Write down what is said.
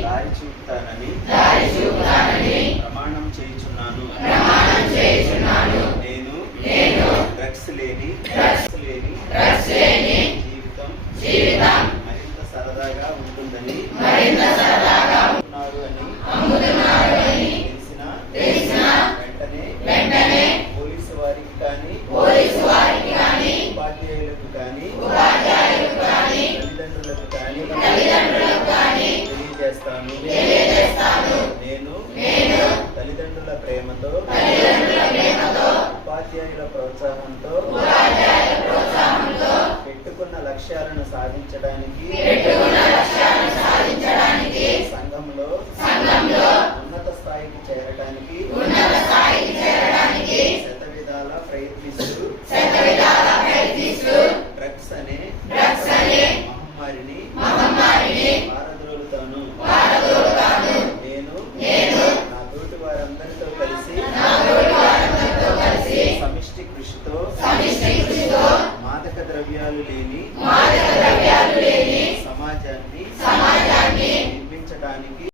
దారి చూపుతానని ప్రమాణం చేయుచున్నాను. నేను డ్రగ్స్ లేని జీవితం మరింత సరదాగా ఉంటుందని అమ్ముతున్నారు అని తెలిసిన వెంటనే పోలీసు వారికి కానీ ఉపాధ్యాయులకు కానీ తల్లిదండ్రులకు కానీ తెలియజేస్తాను. నేను తల్లిదండ్రుల ప్రేమతో ఉపాధ్యాయుల ప్రోత్సాహంతో పెట్టుకున్న లక్ష్యాలను సాధించడానికి సంఘంలో ఉన్నత స్థాయికి చేరడానికి శతవిధాల ప్రయత్నిస్తూ డ్రగ్స్ అనే మహమ్మారిని పారద్రోలుతాను. నేను నా తోటి వారందరితో కలిసి సమిష్టి కృషితో మాదక ద్రవ్యాలు లేని సమాజాన్ని నిర్మించడానికి